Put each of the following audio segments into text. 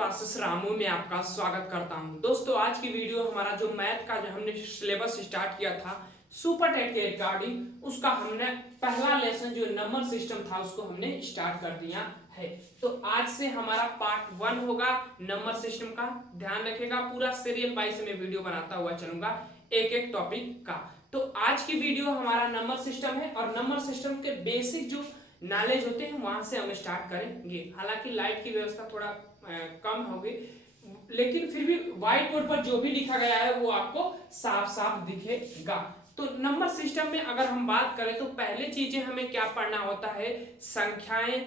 Classes Ramu में आपका स्वागत करता हूं। दोस्तों आज की वीडियो हमारा जो मैथ का जो हमने सिलेबस स्टार्ट किया था सुपर टेट के रिगार्डिंग, उसका हमने पहला लेसन जो नंबर सिस्टम था उसको हमने स्टार्ट कर दिया है। तो आज से हमारा पार्ट 1 होगा नंबर सिस्टम का। ध्यान रखिएगा, पूरा सीरियल वाइज में वीडियो बनाता हुआ चलूंगा एक एक टॉपिक का। तो आज की वीडियो हमारा नंबर सिस्टम है और नंबर सिस्टम के बेसिक जो नॉलेज होते हैं वहां से हम स्टार्ट करेंगे। हालांकि लाइट की व्यवस्था थोड़ा कम होगी, लेकिन फिर भी व्हाइट बोर्ड पर जो भी लिखा गया है वो आपको साफ साफ दिखेगा। तो नंबर सिस्टम में अगर हम बात करें तो पहले चीजें हमें क्या पढ़ना होता है, संख्याएं,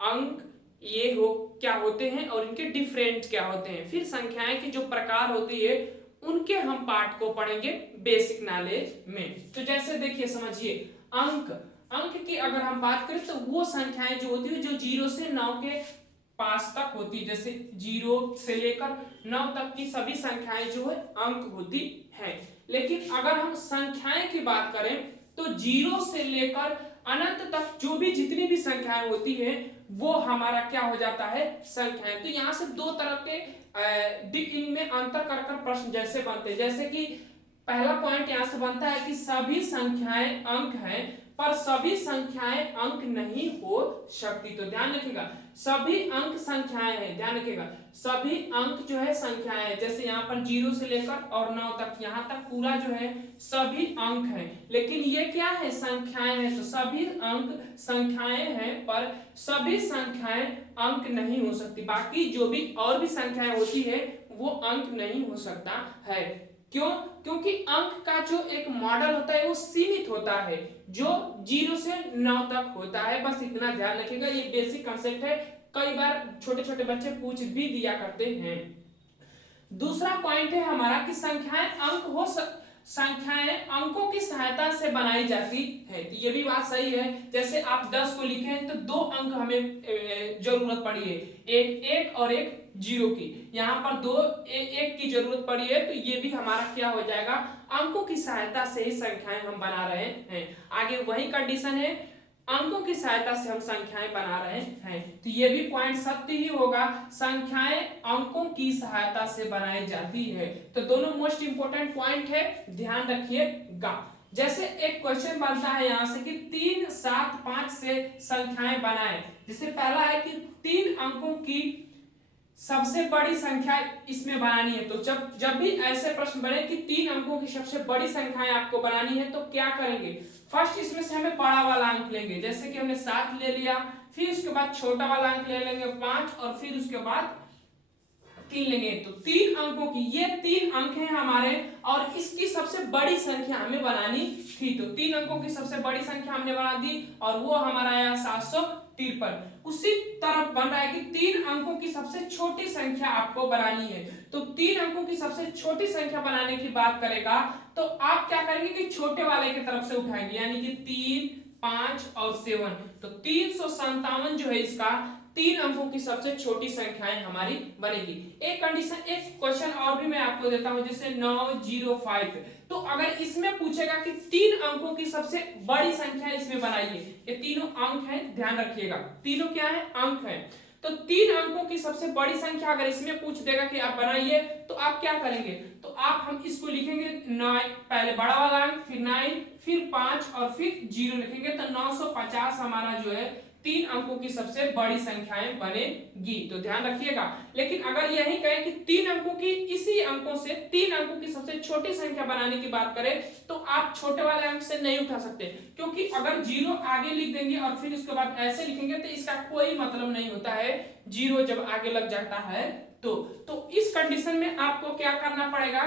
अंक ये हो क्या होते हैं और इनके डिफरेंट क्या होते हैं। फिर संख्याएं की जो प्रकार होती है उनके हम पार्ट को पढ़ेंगे बेसिक नॉलेज में। तो जैसे देखिए समझिए, अंक की अगर हम बात करें तो वो संख्याएं जो होती है जो 0 से 9 के पास तक होती है। जैसे 0 से लेकर 9 तक की सभी संख्याएं जो है अंक होती है। लेकिन अगर हम संख्याएं की बात करें तो 0 से लेकर अनंत तक जो भी जितनी भी संख्याएं होती है वो हमारा क्या हो जाता है, संख्याएं। तो यहाँ से दो तरह के इनमें अंतर कर कर प्रश्न जैसे बनते हैं। जैसे कि पहला पॉइंट यहाँ से बनता है कि सभी संख्याएं अंक हैं पर सभी संख्याएं अंक नहीं हो सकती। तो ध्यान रखिएगा, सभी अंक संख्याएं हैं। ध्यान रखिएगा, सभी अंक जो है संख्याएं हैं। जैसे यहाँ पर 0 से लेकर और 9 तक, यहाँ तक पूरा जो है सभी अंक हैं। लेकिन ये क्या है, संख्याएं हैं। तो सभी अंक संख्याएं हैं पर सभी संख्याएं अंक नहीं हो सकती। बाकी जो भी और भी संख्याएं होती है वो अंक नहीं हो सकता है। क्यों? क्योंकि अंक का जो एक मॉडल होता है वो सीमित होता है, जो 0 से 9 तक होता है। बस इतना ध्यान रखिएगा, ये बेसिक कंसेप्ट है। कई बार छोटे छोटे बच्चे पूछ भी दिया करते हैं। दूसरा पॉइंट है हमारा कि संख्याएं अंकों की सहायता से बनाई जाती है। तो ये भी बात सही है। जैसे आप 10 को लिखे हैं तो 2 अंक हमें जरूरत पड़ी है, एक और एक 0 की। यहाँ पर 2 1 की जरूरत पड़ी है, तो ये भी हमारा क्या हो जाएगा, अंकों की सहायता से ही संख्याएं हम बना रहे हैं। आगे वही कंडीशन है, अंकों की सहायता से हम संख्याएं बना रहे हैं। तो ये भी पॉइंट सत्य ही होगा, संख्याएं अंकों की सहायता से बनाई जाती है। तो दोनों मोस्ट इंपोर्टेंट पॉइंट है, ध्यान रखिएगा। जैसे एक क्वेश्चन बनता है यहाँ से कि 3, 7, 5 से संख्याएं बनाएं। जैसे पहला है कि 3 अंकों की सबसे बड़ी संख्या इसमें बनानी है। तो जब भी ऐसे प्रश्न बने कि 3 अंकों की सबसे बड़ी संख्याएं आपको बनानी है तो क्या करेंगे, फर्स्ट इसमें से हमें बड़ा वाला अंक लेंगे। जैसे कि हमने 7 ले लिया, फिर उसके बाद छोटा वाला अंक ले लेंगे 5 और फिर उसके बाद 3 लेंगे। तो 3 अंकों की ये 3 अंक हैं हमारे और इसकी सबसे बड़ी संख्या हमें बनानी थी। तो 3 अंकों की सबसे बड़ी संख्या हमने बना दी और वो हमारा आया 753। उसी तरफ बन रहा है कि 3 अंकों की सबसे छोटी संख्या आपको बनानी है। तो 3 अंकों की सबसे छोटी संख्या बनाने की बात करेगा तो आप क्या करेंगे कि छोटे वाले की तरफ से उठाएंगे, यानी कि 3, 5 और 7। तो 357 जो है इसका 3 अंकों की सबसे छोटी संख्याएं हमारी बनेगी। एक कंडीशन, एक क्वेश्चन और भी मैं आपको देता हूं, जैसे 905। तो अगर इसमें पूछेगा कि 3 अंकों की सबसे बड़ी संख्या इसमें बनाइए, ये तीनों अंक हैं, ध्यान रखिएगा, तीनों क्या है, अंक हैं। तो 3 अंकों की सबसे बड़ी संख्या अगर इसमें पूछ देगा कि आप बनाइए तो आप क्या करेंगे, तो हम इसको लिखेंगे 9, पहले बड़ा वाला अंक, फिर 9, फिर 5 और फिर 0 लिखेंगे। तो 950 हमारा जो है 3 अंकों की सबसे बड़ी संख्याएं बनेगी। तो ध्यान रखिएगा। लेकिन अगर यही कहें कि 3 अंकों की, इसी अंकों से 3 अंकों की सबसे छोटी संख्या बनाने की बात करें तो आप छोटे वाले अंक से नहीं उठा सकते, क्योंकि अगर 0 आगे लिख देंगे और फिर उसके बाद ऐसे लिखेंगे तो इसका कोई मतलब नहीं होता है 0 जब आगे लग जाता है। तो इस कंडीशन में आपको क्या करना पड़ेगा,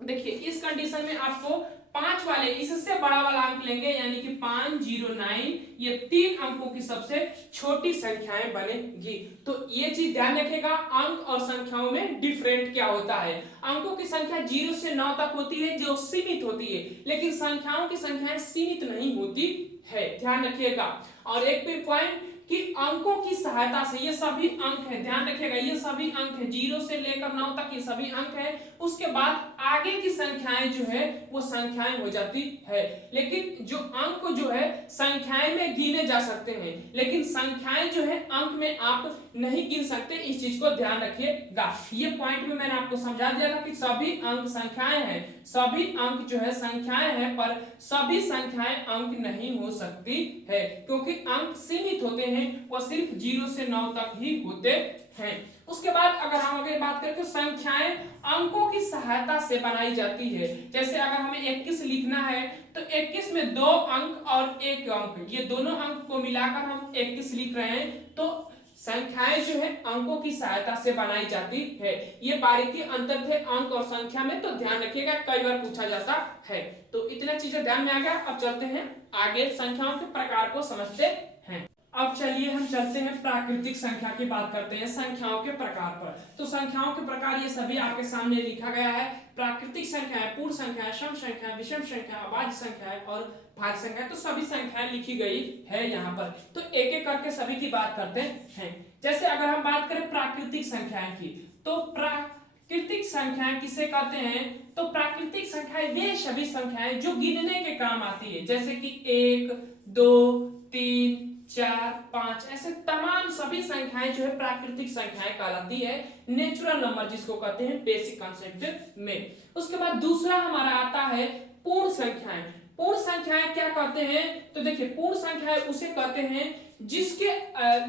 देखिए इस कंडीशन में आपको 5 वाले, इससे बड़ा वाला अंक लेंगे, यानी कि 509, ये 3 अंकों की सबसे छोटी संख्याएं बनेगी। तो ये चीज ध्यान रखिएगा, अंक और संख्याओं में डिफरेंट क्या होता है। अंकों की संख्या 0 से 9 तक होती है जो सीमित होती है, लेकिन संख्याओं की संख्याएं सीमित नहीं होती है, ध्यान रखिएगा। और एक भी पॉइंट कि अंकों की सहायता से, ये सभी अंक है, ध्यान रखिएगा ये सभी अंक है, 0 से लेकर 9 तक ये सभी अंक है। उसके बाद आगे की संख्याएं जो है वो संख्याएं हो जाती है। लेकिन जो अंक जो है संख्याएं में गिने जा सकते हैं, लेकिन संख्याएं जो है अंक में आप नहीं गिन सकते, इस चीज को ध्यान रखिएगा। ये पॉइंट में मैंने आपको समझा दिया था कि सभी अंक संख्याएं हैं, सभी अंक जो है संख्याएं हैं, पर सभी संख्याएं अंक नहीं हो सकती है, क्योंकि अंक सीमित होते हैं, वो सिर्फ 0 से 9 तक ही होते हैं। उसके बाद अगर हम आगे बात करें तो संख्याएं अंकों की सहायता से बनाई जाती है। जैसे अगर हमें 21 लिखना है तो 21 में 2 अंक और 1 अंक, ये दोनों अंक को मिलाकर हम 21 लिख रहे हैं, तो संख्याएं जो है अंकों की सहायता से बनाई जाती है। ये बारीकी अंतर थे अंक और संख्या में, तो ध्यान रखिएगा, कई बार पूछा जाता है। तो इतना चीजें ध्यान में आ गया। अब चलते हैं आगे, संख्याओं के प्रकार को समझते हैं। अब चलिए हम चलते हैं प्राकृतिक संख्या की बात करते हैं, संख्याओं के प्रकार पर। तो संख्याओं के प्रकार ये सभी आपके सामने लिखा गया है। प्राकृतिक संख्याएं, पूर्ण संख्याएं, सम संख्याएं, विषम संख्याएं, अभाज्य संख्याएं और भाज्य संख्याएं, तो सभी संख्याएं लिखी गई है यहाँ पर। तो एक एक करके सभी की बात करते हैं। जैसे अगर हम बात करें प्राकृतिक संख्याएं की, तो प्राकृतिक संख्याएं किसे कहते हैं? तो प्राकृतिक संख्याएं वे सभी संख्याएं जो गिनने के काम आती है, जैसे कि 1, 2, 3, 4, 5, ऐसे तमाम सभी संख्याएं जो है प्राकृतिक संख्याएं कहलाती है, नेचुरल नंबर जिसको कहते हैं बेसिक कांसेप्ट में। उसके बाद दूसरा हमारा आता है पूर्ण संख्याएं। पूर्ण संख्याएं क्या कहते हैं? तो देखिए, पूर्ण संख्याएं उसे कहते हैं जिसके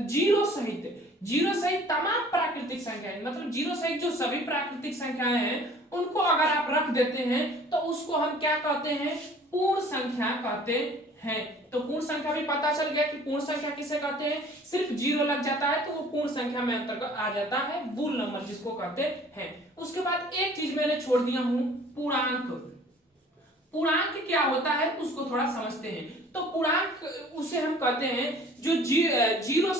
जीरो सहित तमाम प्राकृतिक संख्याएं, मतलब जीरो सहित जो सभी प्राकृतिक संख्याएं हैं उनको अगर आप रख देते हैं तो उसको हम क्या कहते हैं? पूर्ण संख्या कहते हैं। तो पूर्ण संख्या भी पता चल गया कि पूर्ण संख्या किसे कहते हैं, सिर्फ 0 लग जाता है तो वो पूर्ण संख्या में अंतर्गत आ जाता है, वूल नंबर जिसको कहते हैं। उसके बाद एक चीज मैंने छोड़ दिया हूं, पूर्णांक। पूर्णांक क्या होता है उसको थोड़ा समझते हैं। तो पूर्णांक उसे हम कहते हैं जो जीरो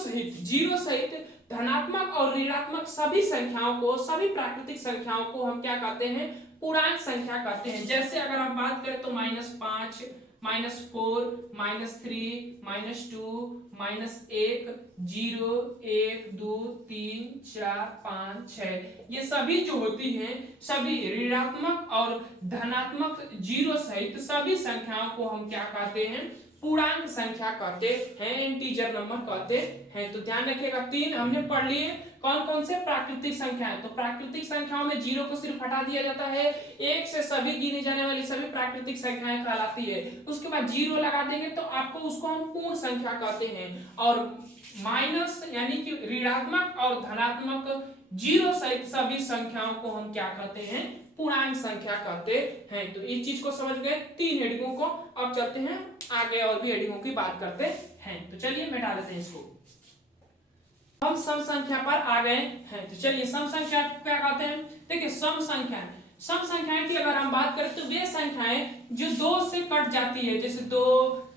सहित धनात्मक और ऋणात्मक सभी संख्याओं को, सभी प्राकृतिक संख्याओं को हम क्या कहते हैं? पूर्णांक संख्या कहते हैं। जैसे अगर हम बात करें तो -5, -4, -3, -2, -1, 0, 1, 2, 3, 4, 5, 6, ये सभी जो होती हैं सभी ऋणात्मक और धनात्मक जीरो सहित सभी संख्याओं को हम क्या कहते हैं? पूर्णांक संख्या कहते हैं, इंटीजर नंबर कहते हैं। तो ध्यान रखिएगा, 3 हमने पढ़ लिए। कौन कौन से? प्राकृतिक संख्याएं। तो प्राकृतिक संख्याओं में 0 को सिर्फ हटा दिया जाता है, 1 से सभी गिनी जाने वाली सभी प्राकृतिक संख्याएं कहलाती है। उसके बाद 0 लगा देंगे तो आपको उसको हम पूर्ण संख्या कहते हैं। और माइनस यानी कि ऋणात्मक और धनात्मक जीरो सहित सभी संख्याओं को हम क्या कहते हैं? पूर्णांक संख्या कहते हैं। तो इस चीज को समझ गए, 3 हेडिंगों को। अब चलते हैं आगे और भी हेडिंगों की बात करते हैं। तो चलिए मिटा लेते हैं इसको। हम सम संख्या पर आ गए हैं। तो चलिए सम संख्या क्या कहते हैं? देखिए, सम संख्याएं की अगर हम बात करें तो वे संख्याएं जो 2 से कट जाती है, जैसे 2,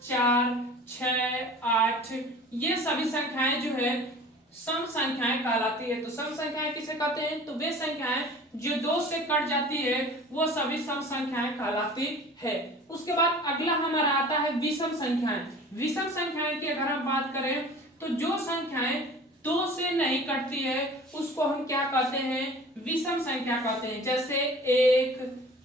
4, 6, 8, ये सभी संख्याएं जो है सम संख्याएं कहलाती है। तो सम संख्याएं किसे कहते हैं? तो वे संख्याएं जो 2 से कट जाती है वो सभी सम संख्याएं कहलाती है। उसके बाद अगला हमारा आता है विषम संख्याएं। विषम संख्याएं की अगर हम बात करें तो जो संख्याएं 2 से नहीं कटती है उसको हम क्या कहते हैं? विषम संख्या कहते हैं। जैसे 1,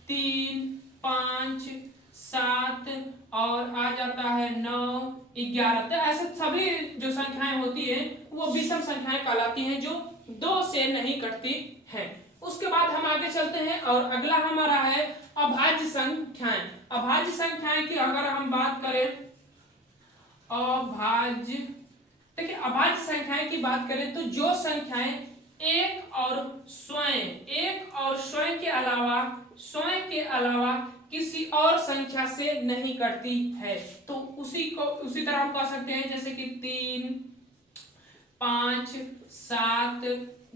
3, 5, 7 और आ जाता है 9, 11। तो ऐसे सभी जो संख्याएं होती है वो विषम संख्याएं कहलाती हैं जो 2 से नहीं कटती हैं। उसके बाद हम आगे चलते हैं और अगला हमारा है अभाज्य संख्याएं। अभाज्य संख्याएं की अगर हम बात करें, देखिए अभाज्य संख्याएं की बात करें तो जो संख्याएं एक और स्वयं के अलावा किसी और संख्या से नहीं कटती है, तो उसी तरह हम कह सकते हैं, जैसे कि 3, 5, 7,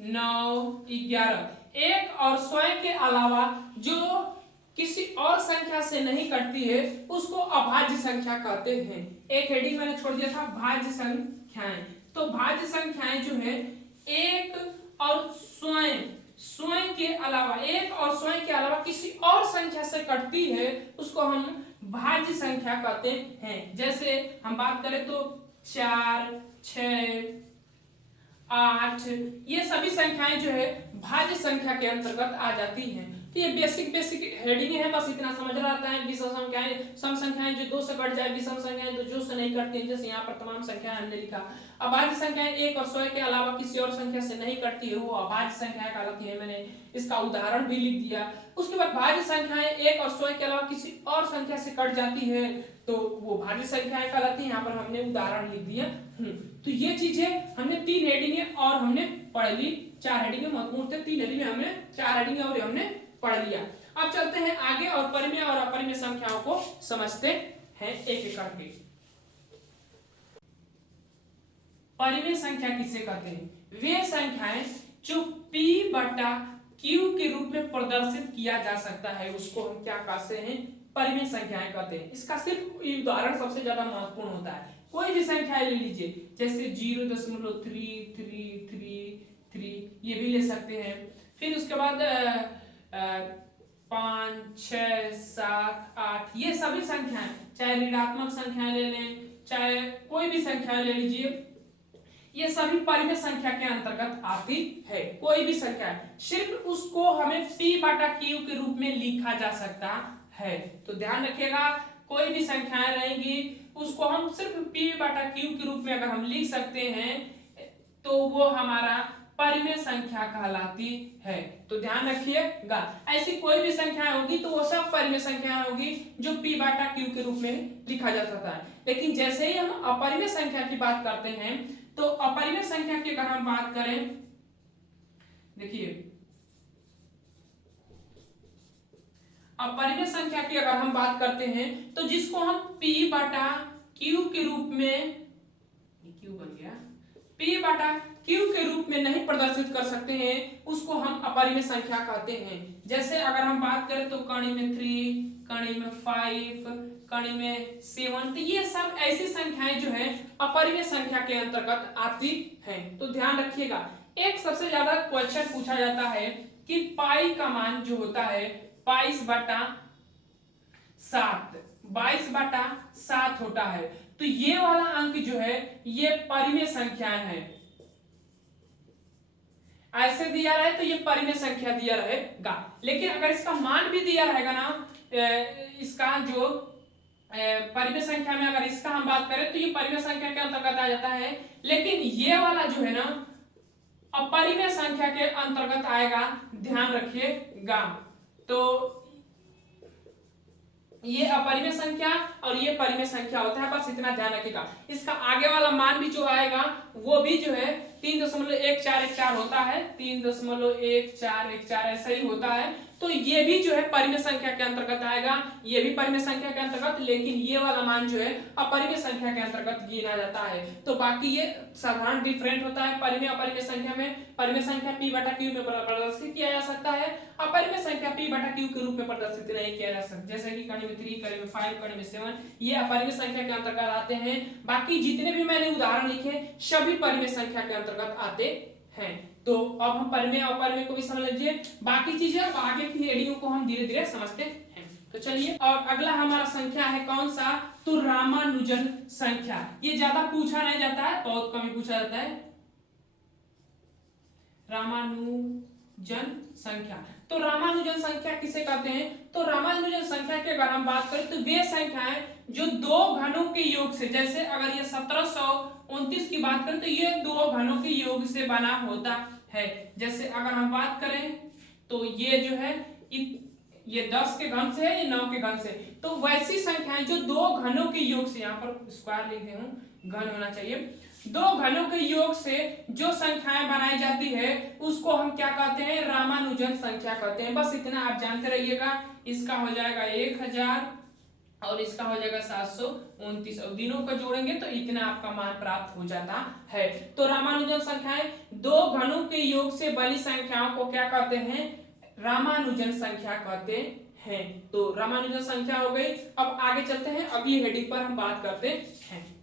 9, 11। एक और स्वयं के अलावा जो किसी और संख्या से नहीं कटती है उसको अभाज्य संख्या कहते हैं। एक हेडिंग मैंने छोड़ दिया था, भाज्य संख्याएं। तो भाज्य संख्याएं जो है एक और स्वयं के अलावा किसी और संख्या से कटती है उसको हम भाज्य संख्या कहते हैं। जैसे हम बात करें तो 4, 6, 8 ये सभी संख्याएं जो है भाज्य संख्या के अंतर्गत आ जाती हैं। तो ये बेसिक हेडिंग है, बस इतना समझ रहता है। विषम संख्याएं, सम संख्याएं जो 2 से कट जाए, विषम संख्याएं तो जो से नहीं कटती, जैसे यहाँ पर तमाम संख्याएं हमने लिखा। अभाज्य संख्याएं 1 और 100 के अलावा किसी और संख्या से नहीं कटती है, वो अभाज्य संख्याएं कहलाती है। मैंने इसका उदाहरण भी लिख दिया। उसके बाद भाज्य संख्याएं 1 और 100 के अलावा किसी और संख्या से कट जाती है तो वो भाज्य संख्याएं कहलाती है। यहाँ पर हमने उदाहरण लिख दिया। तो ये चीजें हमने 3 हेडिंग और हमने पढ़ ली। 4 हेडिंग महत्वपूर्ण थे, 3 हेडिंग हमने 4 हेडिंग और हमने पढ़ लिया। अब चलते हैं आगे और परिमेय और अपरिमेय संख्याओं को समझते हैं एक एक करके। परिमेय संख्या किसे कहते हैं? वे संख्याएं जो P बटा Q के रूप में प्रदर्शित किया जा सकता है, उसको हम क्या कहते हैं? परिमेय संख्याएं कहते हैं। इसका सिर्फ उदाहरण सबसे ज्यादा महत्वपूर्ण होता है। कोई भी संख्या ले लीजिए, जैसे 0.333 ये भी ले सकते हैं। फिर उसके बाद 5, 6, 7, 8 ये सभी संख्याएं, चाहे ऋणात्मक संख्याएं ले लें, चाहे कोई भी संख्या ले लीजिए, ये सभी परिमेय संख्या के अंतर्गत आती है। कोई भी संख्या सिर्फ उसको हमें P बटा Q के रूप में लिखा जा सकता है। तो ध्यान रखिएगा, कोई भी संख्याएं रहेंगी उसको हम सिर्फ P बटा Q के रूप में अगर हम लिख सकते हैं तो वो हमारा परिमेय संख्या कहलाती है। तो ध्यान रखिएगा, ऐसी कोई भी संख्या होगी तो वो सब परिमेय संख्या होगी जो P बटा Q के रूप में लिखा जा सकता है। लेकिन जैसे ही हम अपरिमेय संख्या की बात करते हैं तो अपरिमेय संख्या की अगर हम बात करें, देखिए अपरिमेय संख्या की अगर हम बात करते हैं तो जिसको हम P बटा Q के रूप में, Q बन गया, P बटा Q के रूप में नहीं प्रदर्शित कर सकते हैं, उसको हम अपरिमेय संख्या कहते हैं। जैसे अगर हम बात करें तो कणी में 3, कणी में 5, कणी में 7, तो ये सब ऐसी संख्याएं जो है अपरिमेय संख्या के अंतर्गत आती हैं। तो ध्यान रखिएगा, एक सबसे ज्यादा क्वेश्चन पूछा जाता है कि पाई का मान जो होता है 22 बटा 7 होता है। तो ये वाला अंक जो है ये परिमेय संख्याएं हैं। ऐसे दिया रहे तो ये परिमेय संख्या दिया रहेगा। लेकिन अगर इसका मान भी दिया रहेगा ना, इसका जो परिमेय संख्या में अगर इसका हम बात करें तो ये परिमेय संख्या के अंतर्गत आ जाता है। लेकिन ये वाला जो है ना अपरिमेय संख्या के अंतर्गत आएगा, ध्यान रखिएगा। तो ये अपरिमेय संख्या और ये परिमेय संख्या होता है, बस इतना ध्यान रखिएगा। इसका आगे वाला मान भी जो आएगा वो भी जो है 3.1414 होता है, 3.1414 ऐसा ही होता है। तो ये भी जो है परिमेय संख्या के अंतर्गत आएगा, ये भी परिमेय संख्या के अंतर्गत, लेकिन ये वाला मान जो है अपरिमेय संख्या के अंतर्गत गिना जाता है। तो बाकी ये साधारण डिफरेंट होता है। परिमेय अपरिमेय संख्या में परिमेय संख्या P बटा Q में प्रदर्शित किया जा सकता है, अपरिमेय संख्या P बटा Q के रूप में प्रदर्शित नहीं किया जा सकता। जैसे कि कणी में 3, कणी में 5, कणी में 7 ये अपरिमेय संख्या के अंतर्गत आते हैं। बाकी जितने भी मैंने उदाहरण लिखे सभी परिमेय संख्या के अंतर्गत आते हैं। तो अब हम परिमेय और अपरिमेय को भी समझ लीजिए, बाकी चीजें अब आगे की हेडिंगों को हम धीरे धीरे समझते हैं। तो चलिए, और अगला हमारा संख्या है कौन सा? तो रामानुजन संख्या। ये ज्यादा पूछा नहीं जाता है, बहुत कम ही पूछा जाता है। रामानुजन संख्या, तो रामानुजन संख्या किसे कहते हैं? तो रामानुजन संख्या की अगर हम बात करें तो वे संख्याएं जो 2 घनों के योग से, जैसे अगर ये 1729 की बात करें तो ये 2 घनों के योग से बना होता है। जैसे अगर हम बात करें तो ये जो है ये 10 के घन से है, ये 9 के घन से। तो वैसी संख्याएं जो 2 घनों के योग से, यहाँ पर स्क्वायर लिख दे हूं, घन होना चाहिए, 2 घनों के योग से जो संख्याएं बनाई जाती है उसको हम क्या कहते हैं? रामानुजन संख्या कहते हैं। बस इतना आप जानते रहिएगा। इसका हो जाएगा 1000 और इसका हो जाएगा 729 और दिनों को जोड़ेंगे तो इतना आपका मान प्राप्त हो जाता है। तो रामानुजन संख्याएं 2 घनों के योग से बनी संख्याओं को क्या कहते हैं? रामानुजन संख्या कहते हैं। तो रामानुजन संख्या हो गई। अब आगे चलते हैं, अगली हेडिंग पर हम बात करते हैं।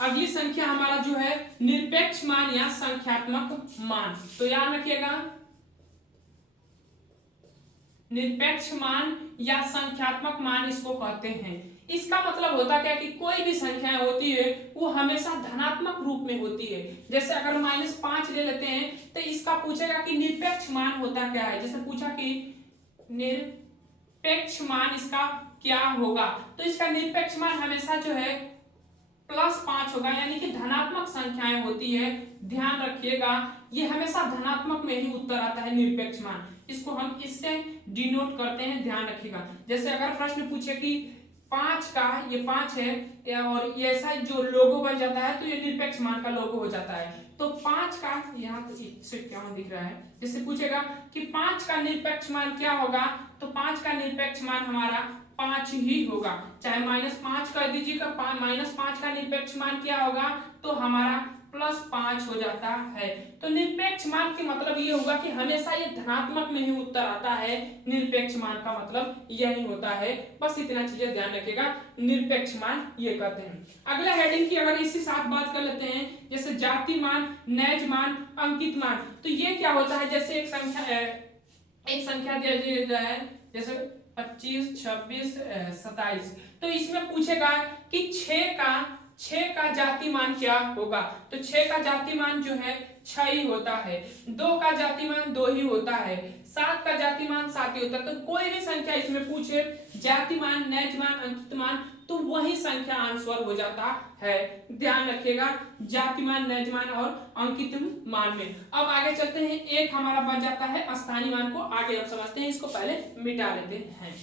अगली संख्या हमारा जो है निरपेक्ष मान या संख्यात्मक मान। तो याद रखिएगा, निरपेक्ष मान या संख्यात्मक मान इसको कहते हैं। इसका मतलब होता क्या कि कोई भी संख्याएं होती है वो हमेशा धनात्मक रूप में होती है। जैसे अगर -5 ले लेते हैं तो इसका पूछेगा कि निरपेक्ष मान होता क्या है। जैसे पूछा कि निरपेक्ष मान इसका क्या होगा, तो इसका निरपेक्ष मान हमेशा जो है +5 होगा, यानी कि धनात्मक संख्याएं होती है। ध्यान रखिएगा ये हमेशा धनात्मक में ही उत्तर आता है निरपेक्ष मान। इसको हम इससे डिनोट करते हैं, ध्यान रखिएगा। जैसे अगर प्रश्न पूछे कि 5 का, ये 5 है और ये ऐसा जो लोगो बन जाता है तो ये निरपेक्ष मान का लोगो हो जाता है। तो 5 का यहाँ से क्या दिख रहा है, जैसे पूछेगा कि 5 का निरपेक्ष मान क्या होगा, तो 5 का निरपेक्ष मान हमारा 5 ही होगा। चाहे -5 कर दीजिएगा, -5 का निरपेक्ष मान क्या होगा, तो हमारा +5 हो जाता है। तो निरपेक्ष मान के मतलब ये होगा कि हमेशा ये धनात्मक में ही उत्तर आता है। निरपेक्ष मान का मतलब यही होता है। बस इतना चीजें ध्यान रखिएगा, निरपेक्ष मान ये कहते हैं। अगला हेडिंग की अगर इसी साथ बात कर लेते हैं, जैसे जाति मान, नैज मान, अंकित मान, तो ये क्या होता है। जैसे एक संख्या दे दिया है, जैसे 25, 26, 27, तो इसमें पूछेगा कि 6 का जाति मान क्या होगा, तो 6 का जाति मान जो है 6 ही होता है। 2 का जाति मान 2 ही होता है। 7 का जाति मान 7 ही होता है। तो कोई भी संख्या इसमें पूछे जाति मान, नैज मान, अंकित मान, तो वही संख्या आंसर हो जाता है। ध्यान रखिएगा जाति मान, नैज मान और अंकित मान में। अब आगे चलते हैं, एक हमारा बच जाता है स्थानीय मान को आगे हम समझते हैं, इसको पहले मिटा लेते हैं।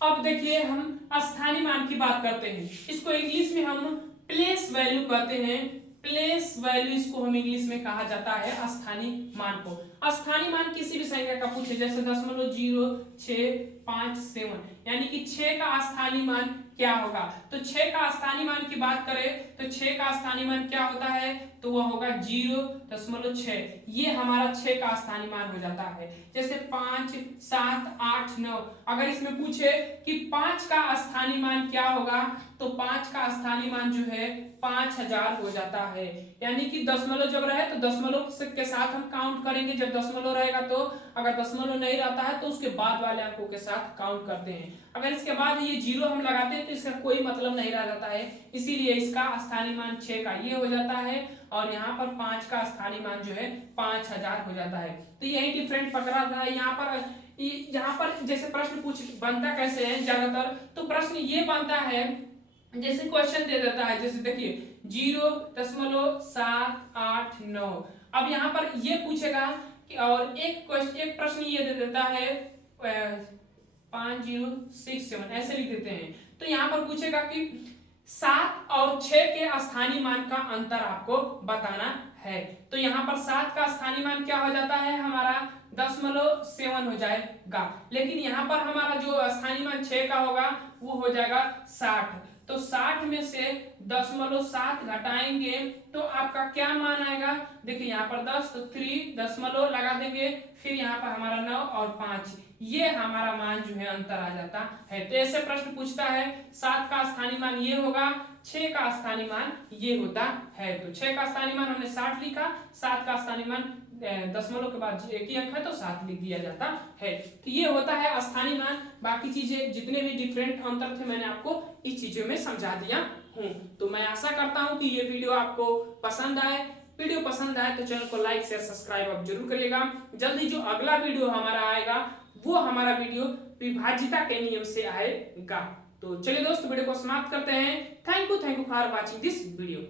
अब देखिए हम स्थानीय मान की बात करते हैं, इसको इंग्लिश में हम प्लेस वैल्यू कहते हैं। प्लेस वैल्यू इसको हम इंग्लिश में कहा जाता है स्थानीय मान को। स्थानीय मान किसी भी संख्या का पूछे, जैसे 0.0657, यानी कि 6 का स्थानीय मान क्या होगा, तो 6 का स्थानीय मान की बात करें तो 6 का स्थानीय मान क्या होता है, तो वह होगा 0.6। ये हमारा 6 का स्थानीय मान हो जाता है। जैसे 5, 7, 8, 9, अगर इसमें पूछे कि 5 का स्थानीय मान क्या होगा, तो 5 का स्थानीय मान जो है 5000 हो जाता है। यानी कि दशमलव जब रहे तो दशमलव के साथ हम काउंट करेंगे, जब दशमलव रहेगा तो, अगर दशमलव नहीं रहता है तो उसके बाद वाले अंकों के साथ काउंट करते हैं। अगर इसके बाद ये 0 हम लगाते हैं तो इसका कोई मतलब नहीं रह जाता है, इसीलिए इसका स्थानीय मान 6 का ये हो जाता है और यहाँ पर 5 का स्थानीय मान जो है 5000 हो जाता है। तो यही डिफरेंट पकड़ा था यहाँ पर जैसे प्रश्न पूछ बनता कैसे है ज्यादातर, तो प्रश्न ये बनता है जैसे क्वेश्चन दे देता है, जैसे देखिए 0.789। अब यहाँ पर ये पूछेगा कि और एक प्रश्न ये दे देता है 5067, ऐसे लिख देते हैं। तो यहाँ पर पूछेगा कि 7 और 6 के स्थानीय मान का अंतर आपको बताना है। तो यहाँ पर 7 का स्थानीय मान क्या हो जाता है हमारा 0.7 हो जाएगा, लेकिन यहाँ पर हमारा जो स्थानीय मान 6 का होगा वो हो जाएगा 60। तो 60 में से 0.7 घटाएंगे तो आपका क्या मान आएगा, देखिए यहाँ पर 10 तो 3 दशमलव लगा देंगे, फिर यहाँ पर हमारा 9 और 5, ये हमारा मान जो है अंतर आ जाता है। तो ऐसे प्रश्न पूछता है 7 का स्थानीय मान ये होगा, 6 का स्थानीय मान ये होता है। तो 6 का स्थानीय मान हमने 60 लिखा, 7 का स्थानीय मान दशमलव के बाद एक ही अंक है तो 7 लिख दिया जाता है। तो ये होता है स्थानीय मान। बाकी चीजें जितने भी डिफरेंट अंतर थे मैंने आपको इस चीजों में समझा दिया हूँ। तो मैं आशा करता हूँ कि ये वीडियो आपको पसंद आए। वीडियो पसंद आए तो चैनल को लाइक शेयर सब्सक्राइब आप जरूर करिएगा। जल्दी जो अगला वीडियो हमारा आएगा वो हमारा वीडियो विभाज्यता के नियम से आएगा। तो चलिए दोस्त वीडियो को समाप्त करते हैं। Thank you for watching this video.